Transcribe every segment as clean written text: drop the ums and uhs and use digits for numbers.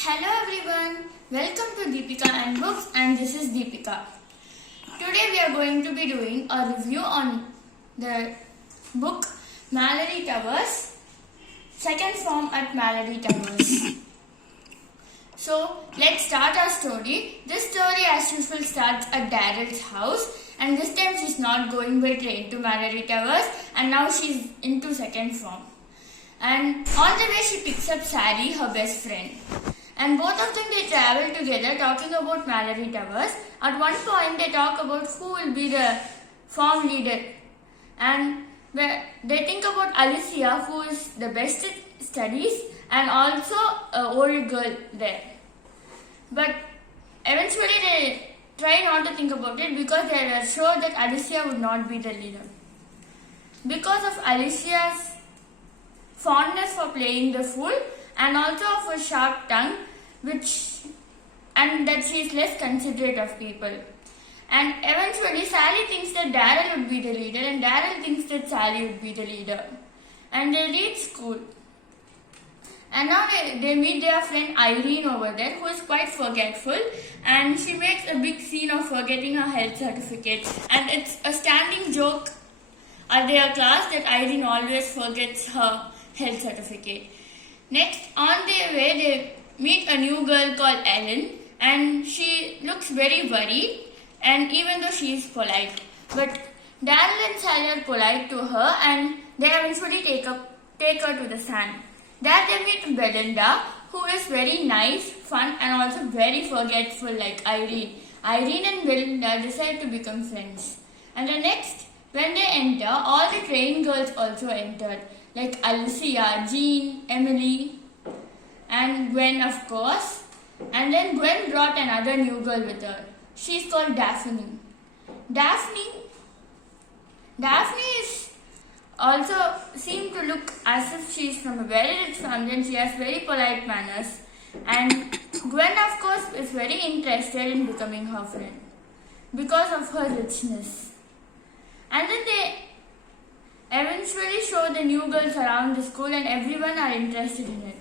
Hello everyone, welcome to Deepika and Books, and this is Deepika. Today we are going to be doing a review on the book Mallory Towers, second form at Mallory Towers. So let's start our story. This story as usual starts at Daryl's house, and this time she's not going by train to Mallory Towers, and now she's into second form. And on the way she picks up Sally, her best friend. And both of them they travel together talking about Mallory Towers. At one point they talk about who will be the form leader. And they think about Alicia, who is the best at studies and also an old girl there. But eventually they try not to think about it because they were sure that Alicia would not be the leader. Because of Alicia's fondness for playing the fool and also of her sharp tongue, and that she is less considerate of people. And eventually Sally thinks that Daryl would be the leader and Daryl thinks that Sally would be the leader. And they reach school. And now they meet their friend Irene over there, who is quite forgetful, and she makes a big scene of forgetting her health certificate. And it's a standing joke at their class that Irene always forgets her health certificate. Next, on their way, they meet a new girl called Ellen, and she looks very worried, and even though she is polite. But Daryl and Sally are polite to her, and they eventually take her to the sand. There they meet Belinda, who is very nice, fun, and also very forgetful like Irene. Irene and Belinda decide to become friends. And the next, when they enter, all the train girls also entered, like Alicia, Jean, Emily, and Gwen, of course. And then Gwen brought another new girl with her. She's called Daphne. Daphne is also seemed to look as if she's from a very rich family and she has very polite manners. And Gwen, of course, is very interested in becoming her friend because of her richness. And then they eventually show the new girls around the school and everyone are interested in it.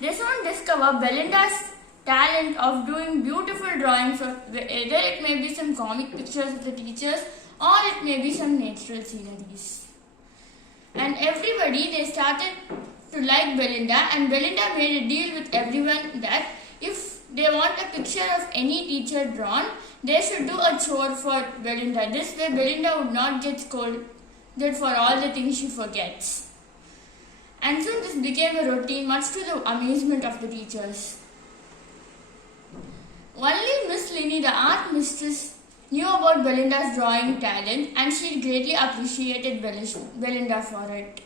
They soon discover Belinda's talent of doing beautiful drawings of either it may be some comic pictures of the teachers or it may be some natural sceneries. And everybody, they started to like Belinda, and Belinda made a deal with everyone that if they want a picture of any teacher drawn, they should do a chore for Belinda. This way Belinda would not get scolded for all the things she forgets. And soon this became a routine, much to the amazement of the teachers. Only Miss Linney, the art mistress, knew about Belinda's drawing talent, and she greatly appreciated Belinda for it.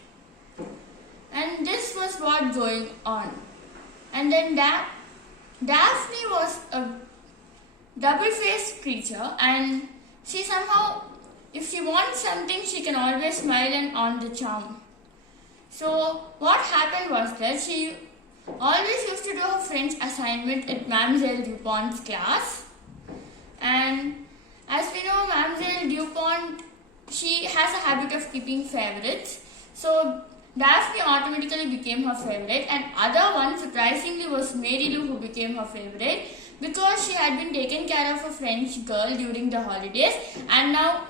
And this was what going on. And then Daphne was a double-faced creature, and she somehow, if she wants something, she can always smile and on the charm. So what happened was that she always used to do her French assignment at Mademoiselle Dupont's class. And as we know, Mademoiselle Dupont, she has a habit of keeping favorites. So Daphne automatically became her favorite, and other one surprisingly was Mary Lou, who became her favorite because she had been taken care of a French girl during the holidays, and now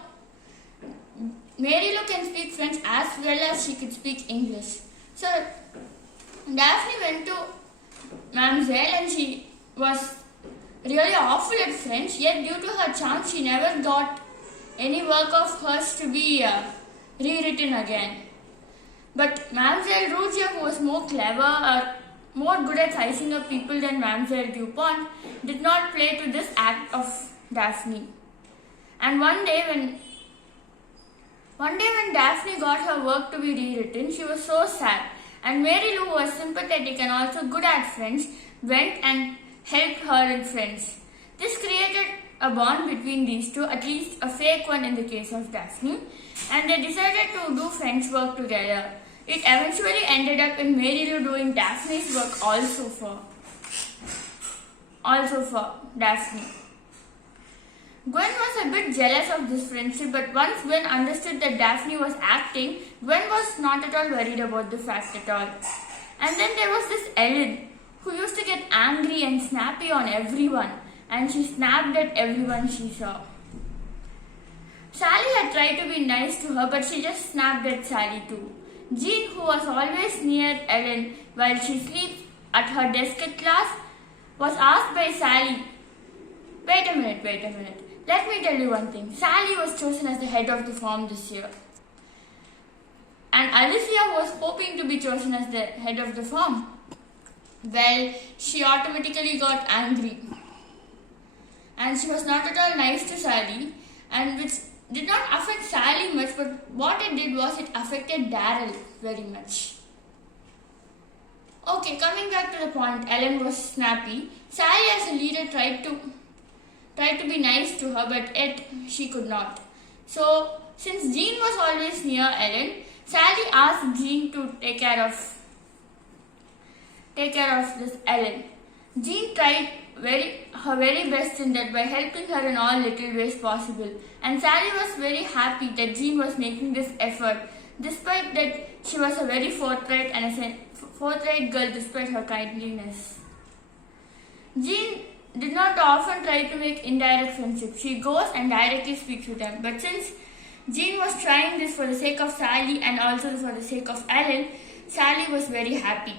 Mary Lou can speak French as well as she could speak English. So Daphne went to Mademoiselle and she was really awful at French, yet due to her charm she never got any work of hers to be rewritten again. But Mademoiselle Rougier, who was more clever, more good at sizing up people than Mademoiselle Dupont, did not play to this act of Daphne. And one day when Daphne got her work to be rewritten, she was so sad. And Mary Lou, who was sympathetic and also good at French, went and helped her in French. This created a bond between these two, at least a fake one in the case of Daphne, and they decided to do French work together. It eventually ended up in Mary Lou doing Daphne's work also for Daphne. Gwen was a bit jealous of this friendship, but once Gwen understood that Daphne was acting, Gwen was not at all worried about the fact at all. And then there was this Ellen, who used to get angry angry and snappy on everyone, and she snapped at everyone she saw. Sally had tried to be nice to her, but she just snapped at Sally too. Jean, who was always near Ellen while she sleeps at her desk at class, was asked by Sally, wait a minute. Let me tell you one thing. Sally was chosen as the head of the farm this year. And Alicia was hoping to be chosen as the head of the farm. Well, she automatically got angry. And she was not at all nice to Sally, and which did not affect Sally much, but what it did was it affected Daryl very much. Okay, coming back to the point, Ellen was snappy. Sally as a leader tried to be nice to her, but yet she could not. So, since Jean was always near Ellen, Sally asked Jean to take care of this Ellen. Jean tried her very best in that by helping her in all little ways possible. And Sally was very happy that Jean was making this effort, despite that she was a very forthright girl despite her kindliness. Jean did not often try to make indirect friendship. She goes and directly speaks with them. But since Jean was trying this for the sake of Sally and also for the sake of Ellen, Sally was very happy.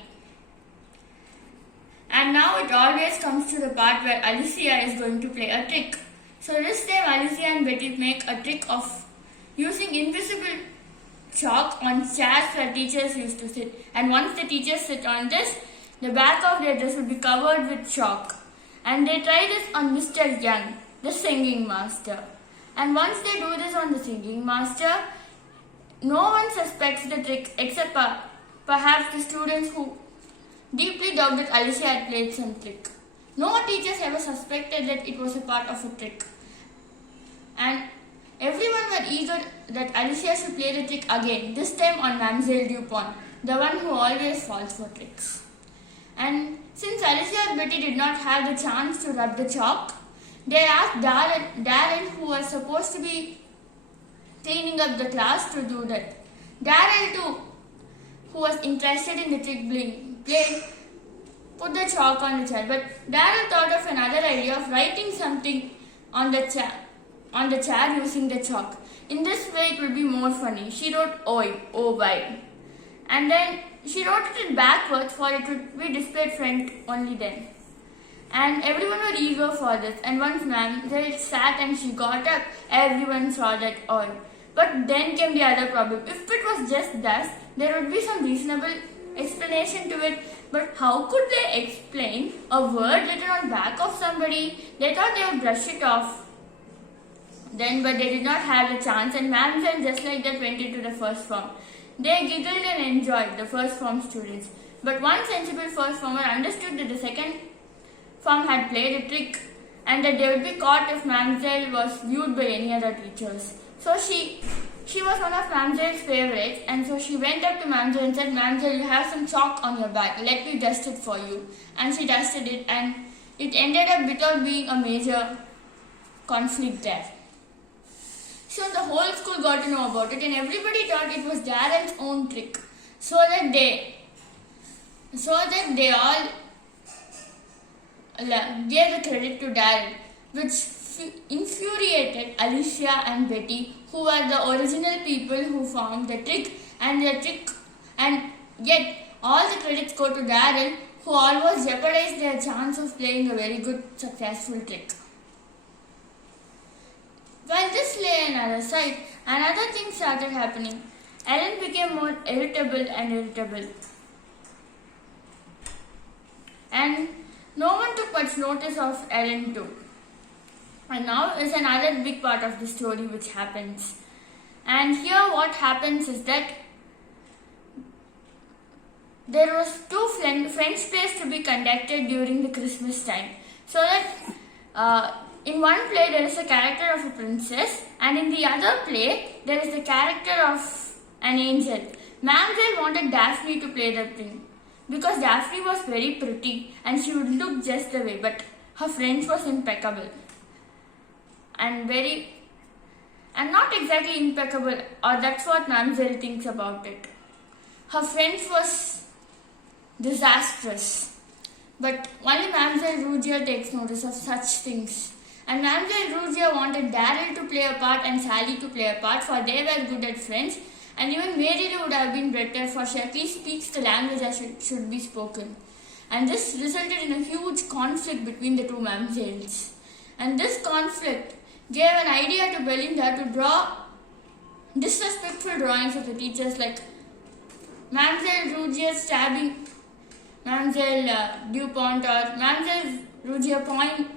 And now it always comes to the part where Alicia is going to play a trick. So this time Alicia and Betty make a trick of using invisible chalk on chairs where teachers used to sit. And once the teachers sit on this, the back of their dress will be covered with chalk. And they try this on Mr. Young, the singing master. And once they do this on the singing master, no one suspects the trick except perhaps the students who deeply doubted that Alicia had played some trick. No teachers ever suspected that it was a part of a trick. And everyone were eager that Alicia should play the trick again, this time on Mademoiselle Dupont, the one who always falls for tricks. And since Alicia and Betty did not have the chance to rub the chalk, they asked Darren, who was supposed to be cleaning up the class, to do that. Darren too, who was interested in the trick play, put the chalk on the chair. But Darren thought of another idea of writing something on the chair using the chalk. In this way, it would be more funny. She wrote "Oi, oh why," and then she wrote it in backwards, for it would be displayed front only then. And everyone were eager for this. And once Mademoiselle sat and she got up, everyone saw that "Oi." But then came the other problem. If it was just dust, there would be some reasonable explanation to it. But how could they explain a word written on back of somebody? They thought they would brush it off then, but they did not have the chance, and Mademoiselle just like that went into the first form. They giggled and enjoyed, the first form students. But one sensible first former understood that the second form had played a trick and that they would be caught if Mademoiselle was viewed by any other teachers. So she was one of Mademoiselle's favorites, and so she went up to Mademoiselle and said, "Mademoiselle, you have some chalk on your back. Let me dust it for you." And she dusted it, and it ended up without being a major conflict there. So the whole school got to know about it, and everybody thought it was Darren's own trick. So that they all gave the credit to Darren, which infuriated Alicia and Betty, who were the original people who found the trick, and yet all the credits go to Darren, who almost jeopardized their chance of playing a very good, successful trick. While this lay another side, another thing started happening. Ellen became more irritable. And no one took much notice of Ellen too. And now is another big part of the story which happens. And here what happens is that there was two French plays to be conducted during the Christmas time. So that in one play there is a character of a princess, and in the other play there is the character of an angel. Mademoiselle wanted Daphne to play that thing because Daphne was very pretty and she would look just the way, but her French was impeccable and not exactly impeccable, or that's what Mademoiselle thinks about it. Her French was disastrous. But only Mamselle Rougier takes notice of such things. And Mamselle Rougier wanted Daryl to play a part and Sally to play a part, for they were good at friends. And even Mary Lou would have been better, for she at least speaks the language as it should be spoken. And this resulted in a huge conflict between the two Mamselles. And this conflict gave an idea to Belinda to draw disrespectful drawings of the teachers, like Mamselle Rougier stabbing Mamselle Dupont, or Mamselle Rougier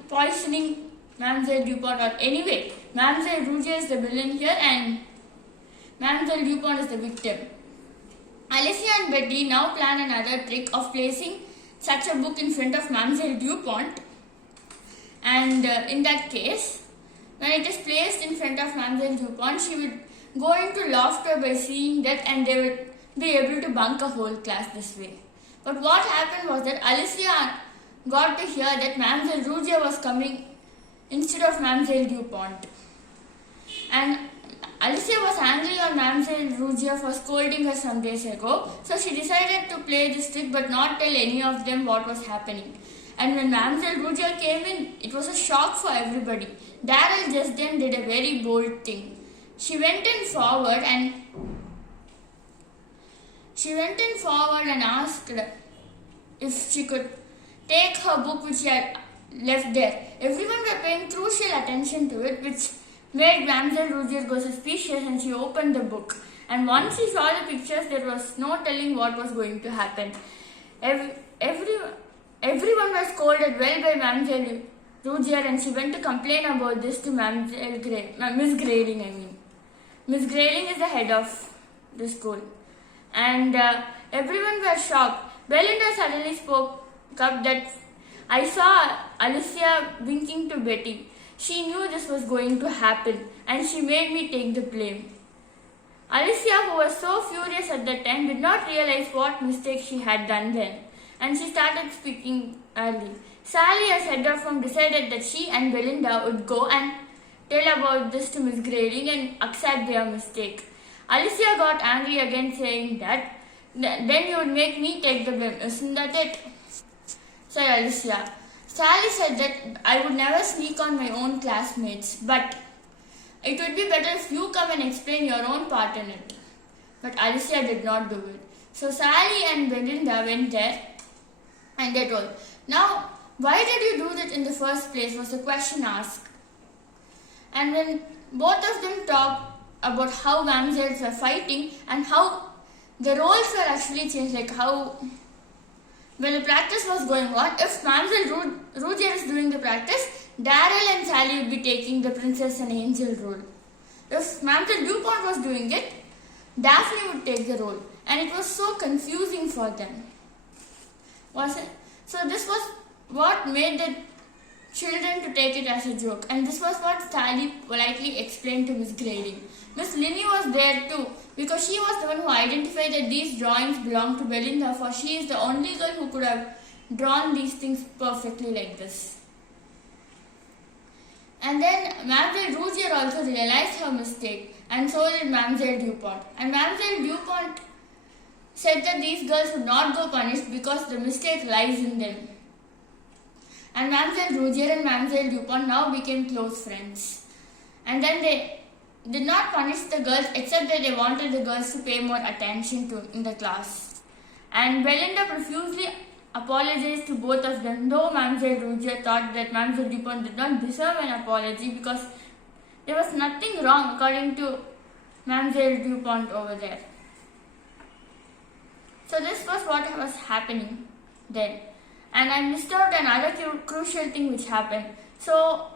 poisoning Mamselle Dupont, or anyway, Mamselle Rougier is the villain here and Mamselle Dupont is the victim. Alicia and Betty now plan another trick of placing such a book in front of Mamselle Dupont, and in that case, when it is placed in front of Mamselle Dupont, she would go into laughter by seeing that, and they would be able to bunk a whole class this way. But what happened was that Alicia got to hear that Mamselle Rougier was coming instead of Mamselle Dupont. And Alicia was angry on Mamselle Rougier for scolding her some days ago, so she decided to play this trick but not tell any of them what was happening. And when Mamselle Rougier came in, it was a shock for everybody. Daryl just then did a very bold thing. She went in forward and asked if she could take her book which she had left there. Everyone were paying crucial attention to it, which made Mamselle Rougier go suspicious, and she opened the book. And once she saw the pictures, there was no telling what was going to happen. Everyone was scolded well by Mamselle Rougier, and she went to complain about this to Miss Grayling. Miss Grayling is the head of the school. And everyone was shocked. Belinda suddenly spoke up that I saw Alicia winking to Betty. She knew this was going to happen, and she made me take the blame. Alicia, who was so furious at that time, did not realize what mistake she had done then, and she started speaking early. Sally, as head of firm, decided that she and Belinda would go and tell about this to Miss Grayling and accept their mistake. Alicia got angry again, saying that then you would make me take the blame. Isn't that it? Said Alicia. Sally said that I would never sneak on my own classmates, but it would be better if you come and explain your own part in it. But Alicia did not do it. So Sally and Belinda went there and they told. Now, why did you do that in the first place was the question asked. And when both of them talked about how Mamsells were fighting and how the roles were actually changed, like how when the practice was going on, if Mamselle Rougier is doing the practice, Daryl and Sally would be taking the princess and angel role. If Mamselle Dupont was doing it, Daphne would take the role, and it was so confusing for them. Was it? So this was what made the children to take it as a joke, and this was what Sally politely explained to Miss Grayling. Miss Linney was there too, because she was the one who identified that these drawings belonged to Belinda, for she is the only girl who could have drawn these things perfectly like this. And then Mamselle Rougier also realized her mistake, and so did Mamselle Dupont. And Mamselle Dupont said that these girls would not go punished because the mistake lies in them. And Mamselle Rougier and Mamselle Dupont now became close friends. And then they did not punish the girls, except that they wanted the girls to pay more attention to in the class. And Belinda profusely apologized to both of them, though Mamselle Rougier thought that Mamselle Dupont did not deserve an apology because there was nothing wrong according to Mamselle Dupont over there. So this was what was happening then. And I missed out another crucial thing which happened. So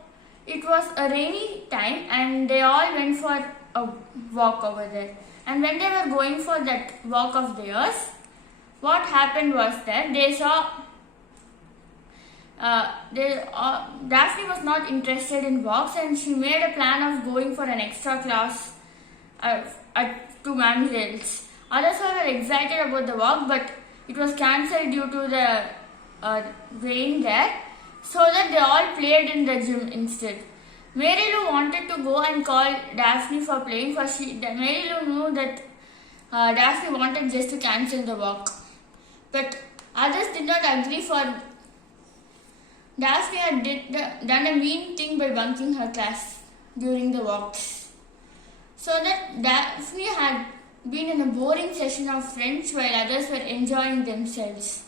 it was a rainy time and they all went for a walk over there. And when they were going for that walk of theirs, what happened was that they saw Daphne was not interested in walks, and she made a plan of going for an extra class to Mamsells. Others were excited about the walk, but it was cancelled due to the rain there, so that they all played in the gym instead. Mary Lou wanted to go and call Daphne for playing, for Mary Lou knew that Daphne wanted just to cancel the walk. But others did not agree, for Daphne had done a mean thing by bunking her class during the walks. So that Daphne had been in a boring session of French while others were enjoying themselves.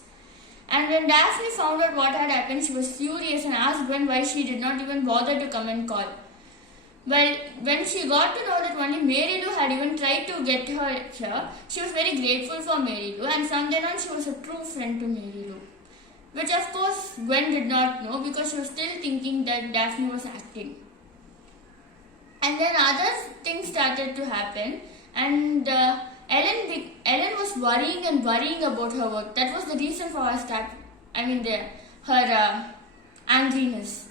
And when Daphne found out what had happened, she was furious and asked Gwen why she did not even bother to come and call. Well, when she got to know that only Mary Lou had even tried to get her here, she was very grateful for Mary Lou, and from then on she was a true friend to Mary Lou. Which of course Gwen did not know because she was still thinking that Daphne was acting. And then other things started to happen, and Ellen was worrying about her work. That was the reason for her her angriness.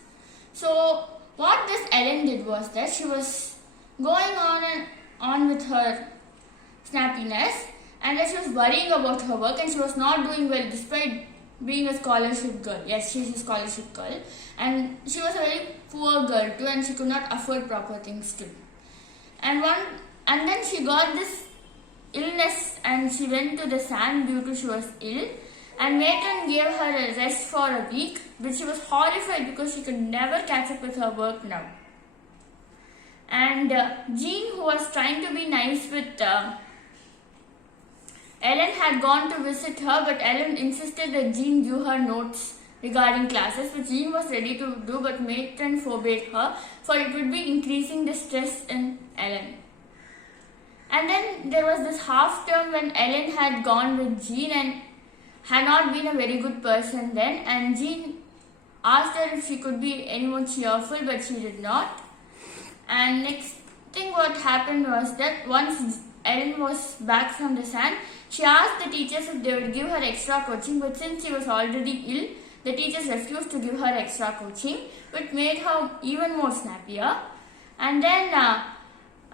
So what this Ellen did was that she was going on and on with her snappiness, and that she was worrying about her work and she was not doing well despite being a scholarship girl. Yes, she's a scholarship girl, and she was a very poor girl too, and she could not afford proper things too. And then she got this illness and she went to the sand due to she was ill, and Matron gave her a rest for a week, but she was horrified because she could never catch up with her work now. And Jean, who was trying to be nice with Ellen, had gone to visit her, but Ellen insisted that Jean do her notes regarding classes, which Jean was ready to do, but Matron forbade her, for it would be increasing the stress in Ellen. And then there was this half term when Ellen had gone with Jean and had not been a very good person then, and Jean asked her if she could be any more cheerful, but she did not. And next thing what happened was that once Ellen was back from the sand, she asked the teachers if they would give her extra coaching, but since she was already ill, the teachers refused to give her extra coaching, which made her even more snappier. And then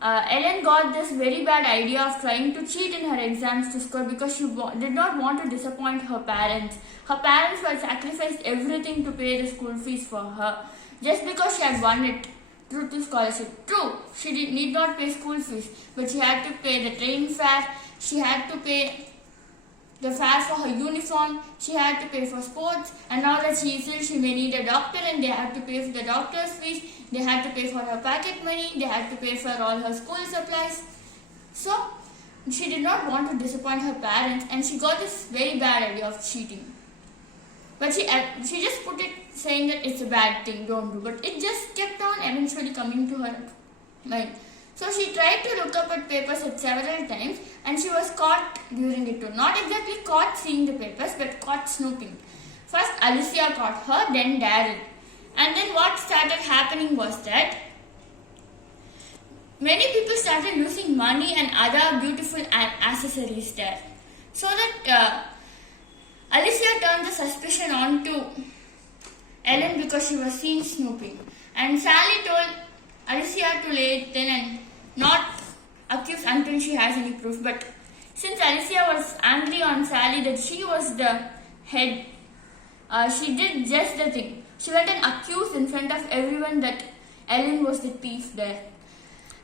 Ellen got this very bad idea of trying to cheat in her exams to score because she did not want to disappoint her parents. Her parents had sacrificed everything to pay the school fees for her just because she had won it through the scholarship. True, she need not pay school fees, but she had to pay the train fare, she had to pay the fare for her uniform, she had to pay for sports, and now that she is ill, she may need a doctor and they had to pay for the doctor's fees, they had to pay for her pocket money, they had to pay for all her school supplies. So, she did not want to disappoint her parents, and she got this very bad idea of cheating. But she just put it saying that it's a bad thing, don't do. But it just kept on eventually coming to her mind. So she tried to look up at papers at several times, and she was caught during it too. Not exactly caught seeing the papers, but caught snooping. First Alicia caught her, then Daryl. And then what started happening was that many people started using money and other beautiful accessories there. So that Alicia turned the suspicion on to Ellen because she was seen snooping. And Sally told Alicia to lay it thin and not accuse until she has any proof. But since Alicia was angry on Sally that she was the head, she did just the thing. She went and accused in front of everyone that Ellen was the thief there.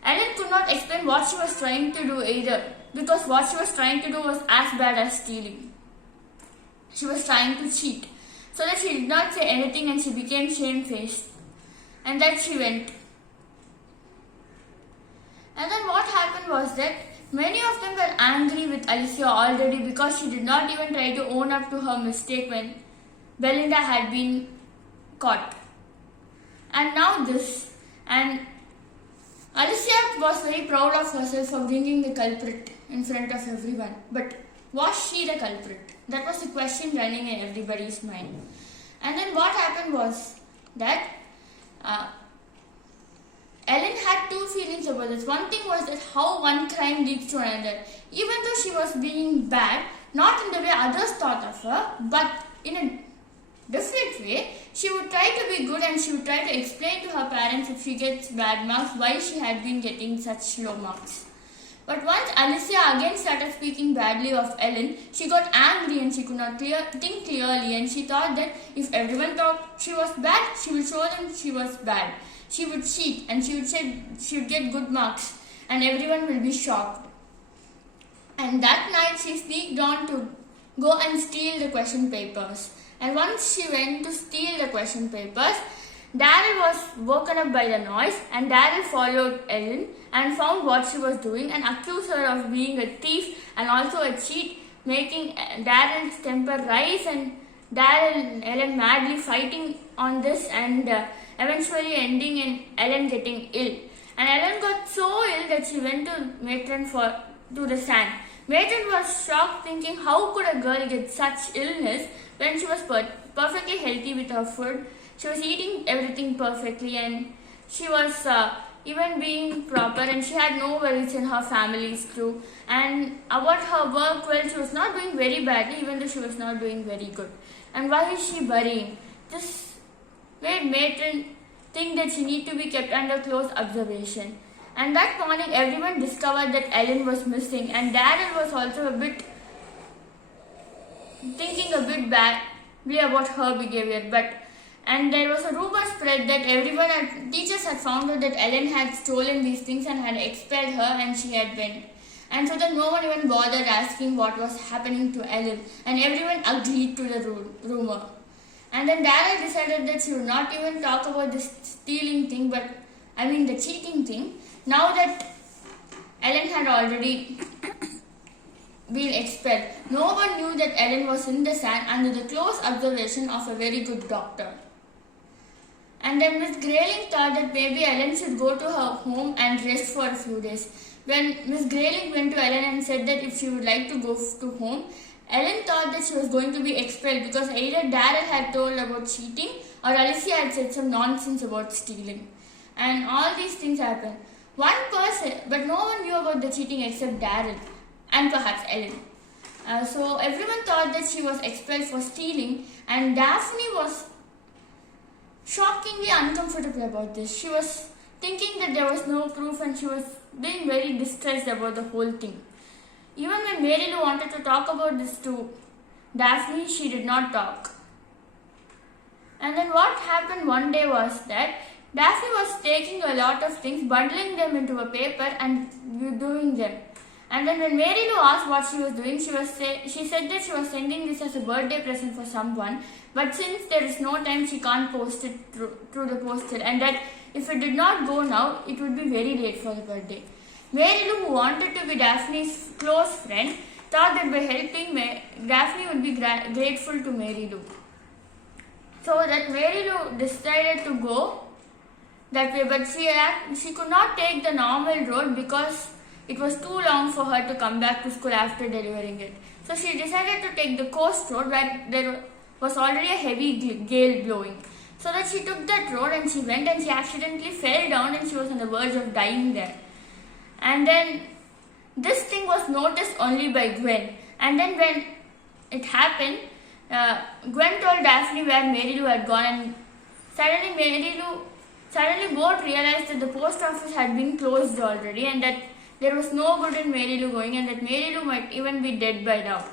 Ellen could not explain what she was trying to do either, because what she was trying to do was as bad as stealing. She was trying to cheat. So that she did not say anything and she became shamefaced. And then she went. And then what happened was that many of them were angry with Alicia already because she did not even try to own up to her mistake when Belinda had been caught. And now this. And Alicia was very proud of herself for bringing the culprit in front of everyone. But was she the culprit? That was the question running in everybody's mind. And then what happened was that Ellen had two feelings about this. One thing was that how one crime leads to another. Even though she was being bad, not in the way others thought of her, but in a different way, she would try to be good and she would try to explain to her parents if she gets bad marks why she had been getting such low marks. But once Alicia again started speaking badly of Ellen, she got angry and she could not think clearly, and she thought that if everyone thought she was bad, she would show them she was bad. She would cheat and she would say she would get good marks and everyone will be shocked. And that night she sneaked on to go and steal the question papers. And once she went to steal the question papers. Daryl was woken up by the noise, and Daryl followed Ellen and found what she was doing and accused her of being a thief and also a cheat, making Daryl's temper rise, and Daryl and Ellen madly fighting on this, and eventually ending in Ellen getting ill. And Ellen got so ill that she went to Matron to the stand. Matron was shocked, thinking how could a girl get such illness when she was perfectly healthy with her food. She was eating everything perfectly, and she was even being proper, and she had no worries in her families too. And about her work, well, she was not doing very badly, even though she was not doing very good. And why is she burying? This made Matron think that she need to be kept under close observation. And that morning, everyone discovered that Ellen was missing, and Daryl was also thinking a bit badly about her behavior. And there was a rumor spread that teachers had found out that Ellen had stolen these things and had expelled her, and she had went. And so that no one even bothered asking what was happening to Ellen, and everyone agreed to the rumor. And then Daryl decided that she would not even talk about this stealing thing, the cheating thing, now that Ellen had already been expelled. No one knew that Ellen was in the sand under the close observation of a very good doctor. And then Miss Grayling thought that maybe Ellen should go to her home and rest for a few days. When Miss Grayling went to Ellen and said that if she would like to go to home, Ellen thought that she was going to be expelled because either Daryl had told about cheating or Alicia had said some nonsense about stealing. And all these things happened. One person, but no one knew about the cheating except Daryl and perhaps Ellen. So everyone thought that she was expelled for stealing, and Daphne was shockingly uncomfortable about this. She was thinking that there was no proof, and she was being very distressed about the whole thing. Even when Mary Lou wanted to talk about this to Daphne, she did not talk. And then what happened one day was that Daphne was taking a lot of things, bundling them into a paper and doing them. And then when Mary Lou asked what she was doing, she said that she was sending this as a birthday present for someone, but since there is no time, she can't post it through the postal, and that if it did not go now, it would be very late for the birthday. Mary Lou, who wanted to be Daphne's close friend, thought that by helping Daphne would be grateful to Mary Lou. So that Mary Lou decided to go that way, but she could not take the normal road because it was too long for her to come back to school after delivering it. So she decided to take the coast road where there was already a heavy gale blowing. So that she took that road and she went, and she accidentally fell down and she was on the verge of dying there. And then this thing was noticed only by Gwen. And then when it happened, Gwen told Daphne where Mary Lou had gone, and suddenly both realized that the post office had been closed already, and that there was no good in Mary Lou going, and that Mary Lou might even be dead by now.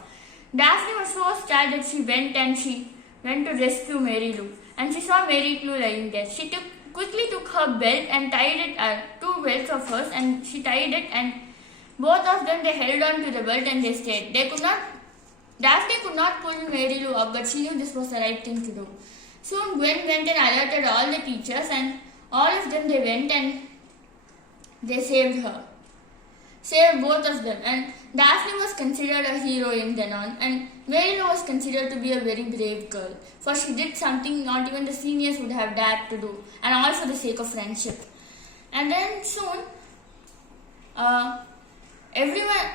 Daphne was so sad that she went to rescue Mary Lou, and she saw Mary Lou lying there. She quickly took her belt and tied it, two belts of hers, and she tied it, and both of them, they held on to the belt and they stayed. Daphne could not pull Mary Lou up, but she knew this was the right thing to do. Soon Gwen went and alerted all the teachers, and all of them, they went and they saved both of them. And Daphne was considered a heroine then on, and Mary Lou was considered to be a very brave girl, for she did something not even the seniors would have dared to do, and all for the sake of friendship. And then soon, everyone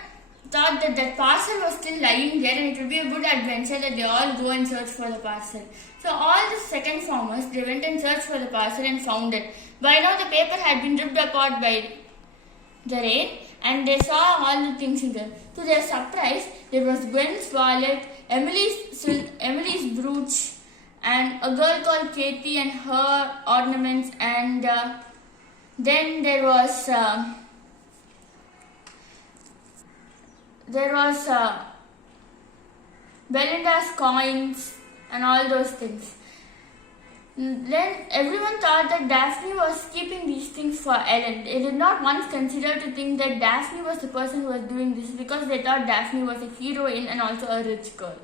thought that parcel was still lying there, and it would be a good adventure that they all go and search for the parcel. So all the second formers, they went and searched for the parcel and found it. By now the paper had been ripped apart by the rain, and they saw all the things in there. To their surprise, there was Gwen's wallet, Emily's brooch, and a girl called Katie and her ornaments, and then there was Belinda's coins and all those things. Then everyone thought that Daphne was keeping these things for Ellen. They did not once consider to think that Daphne was the person who was doing this, because they thought Daphne was a heroine and also a rich girl.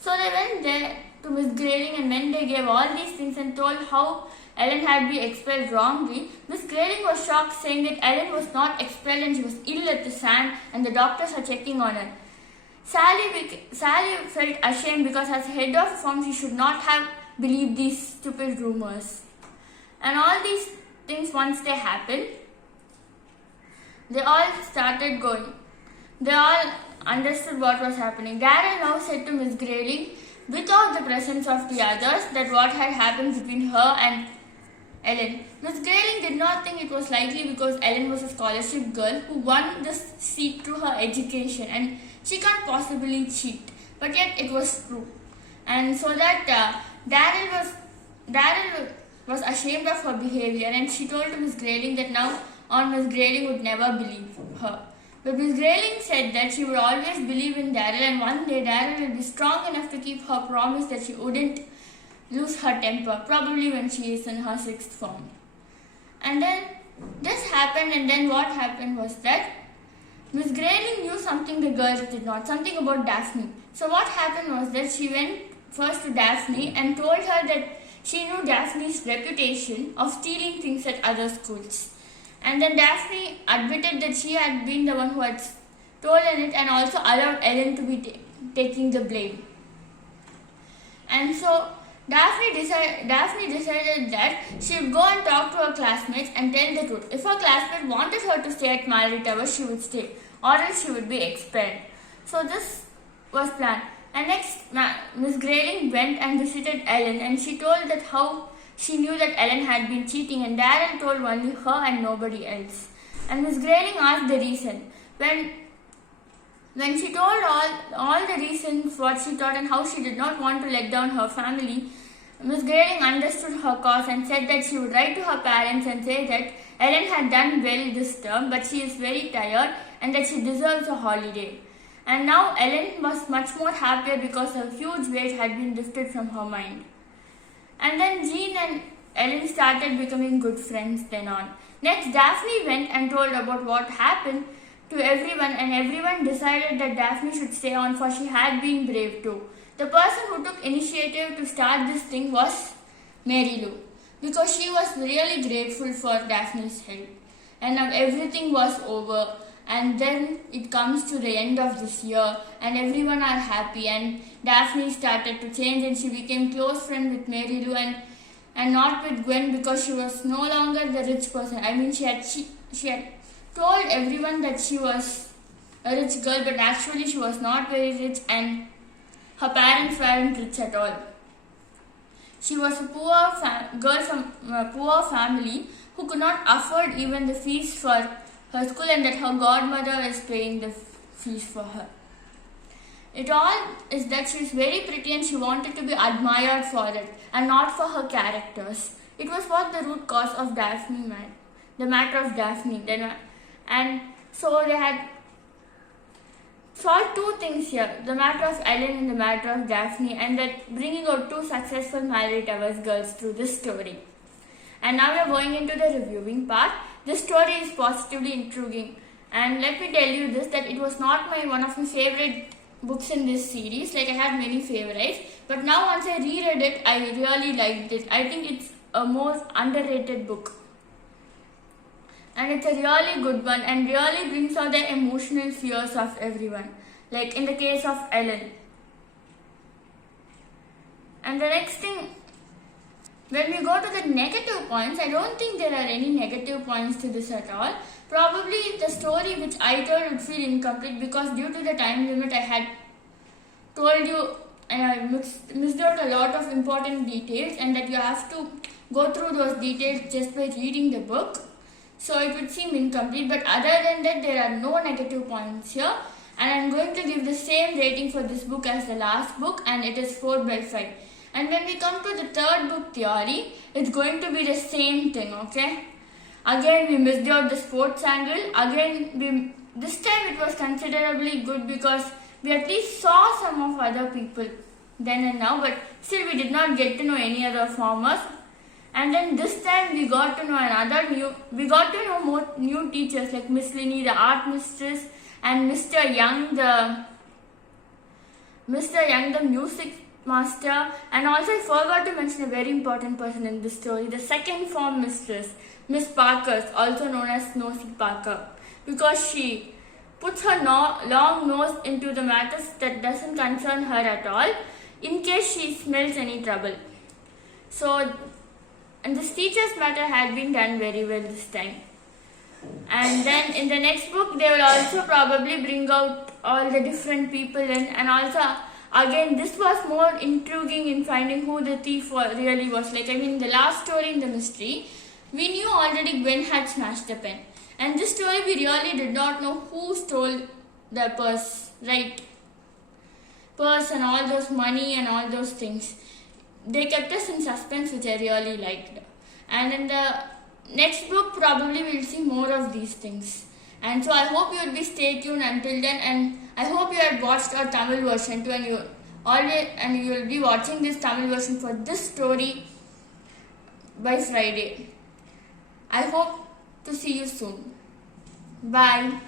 So they went there to Miss Grayling, and when they gave all these things and told how Ellen had been expelled wrongly, Miss Grayling was shocked, saying that Ellen was not expelled and she was ill at the sand and the doctors are checking on her. Sally felt ashamed because as head of the firm she should not have believed these stupid rumors. And all these things, once they happened, they all started going. They all understood what was happening. Darrell now said to Miss Grayling, without the presence of the others, that what had happened between her and Ellen. Miss Grayling did not think it was likely because Ellen was a scholarship girl who won this seat through her education and she can't possibly cheat. But yet it was true. And so that Darrell was ashamed of her behavior, and she told to Miss Grayling that now on Miss Grayling would never believe her. But Miss Grayling said that she would always believe in Darrell, and one day Darrell will be strong enough to keep her promise that she wouldn't lose her temper, probably when she is in her 6th form. And then this happened, and then what happened was that Miss Grayling knew something the girls did not, something about Daphne. So what happened was that she went first to Daphne and told her that she knew Daphne's reputation of stealing things at other schools. And then Daphne admitted that she had been the one who had stolen it and also allowed Ellen to be taking the blame. And so Daphne decided that she would go and talk to her classmates and tell the truth. If her classmate wanted her to stay at Mallory Towers, she would stay, or else she would be expelled. So this was planned. And next, Miss Grayling went and visited Ellen, and she told that how she knew that Ellen had been cheating, and Darrell told only her and nobody else. And Miss Grayling asked the reason. When she told all the reasons what she thought and how she did not want to let down her family, Miss Grayling understood her cause and said that she would write to her parents and say that Ellen had done well this term, but she is very tired and that she deserves a holiday. And now Ellen was much more happier because a huge weight had been lifted from her mind. And then Jean and Ellen started becoming good friends then on. Next, Daphne went and told about what happened to everyone, and everyone decided that Daphne should stay on, for she had been brave too. The person who took initiative to start this thing was Mary Lou, because she was really grateful for Daphne's help. And now everything was over, and then it comes to the end of this year and everyone are happy, and Daphne started to change and she became close friend with Mary Lou and not with Gwen, because she was no longer the rich person. I mean, she had told everyone that she was a rich girl, but actually she was not very rich and her parents weren't rich at all. She was a poor girl from a poor family who could not afford even the fees for her school, and that her godmother is paying the fees for her. It all is that she is very pretty and she wanted to be admired for it and not for her characters. It was what the root cause of Daphne, the matter of Daphne. And so they had solved two things here, the matter of Ellen and the matter of Daphne, and that bringing out two successful Mallory Towers girls through this story. And now we are going into the reviewing part. This story is positively intriguing, and let me tell you this, that it was not one of my favorite books in this series. Like, I had many favorites, but now once I reread it, I really liked it. I think it's a more underrated book, and it's a really good one and really brings out the emotional fears of everyone, like in the case of Ellen. And the next thing, when we go to the negative points, I don't think there are any negative points to this at all. Probably the story which I told would feel incomplete because due to the time limit I had told you, and I missed out a lot of important details, and that you have to go through those details just by reading the book. So it would seem incomplete, but other than that there are no negative points here, and I'm going to give the same rating for this book as the last book, and it is 4/5. And when we come to the third book, Theory, it's going to be the same thing, okay? Again, we missed out the sports angle. Again, this time it was considerably good because we at least saw some of other people then and now, but still we did not get to know any other farmers. And then this time we got to know more new teachers like Miss Linney, the art mistress, and Mr. Young, the music master, and also I forgot to mention a very important person in this story, the second form mistress, Miss Parker, also known as Nosy Parker, because she puts her long nose into the matters that doesn't concern her at all, in case she smells any trouble. So, and this teacher's matter had been done very well this time. And then in the next book, they will also probably bring out all the different people in, and also again this was more intriguing in finding who the thief really was. Like, I mean, the last story in the mystery, we knew already Gwen had smashed the pen, and this story we really did not know who stole the purse, right? Purse and all those money and all those things. They kept us in suspense, which I really liked. And in the next book, probably we'll see more of these things. And so I hope you will be stay tuned until then. And I hope you had watched our Tamil version too, and you will be watching this Tamil version for this story by Friday. I hope to see you soon. Bye.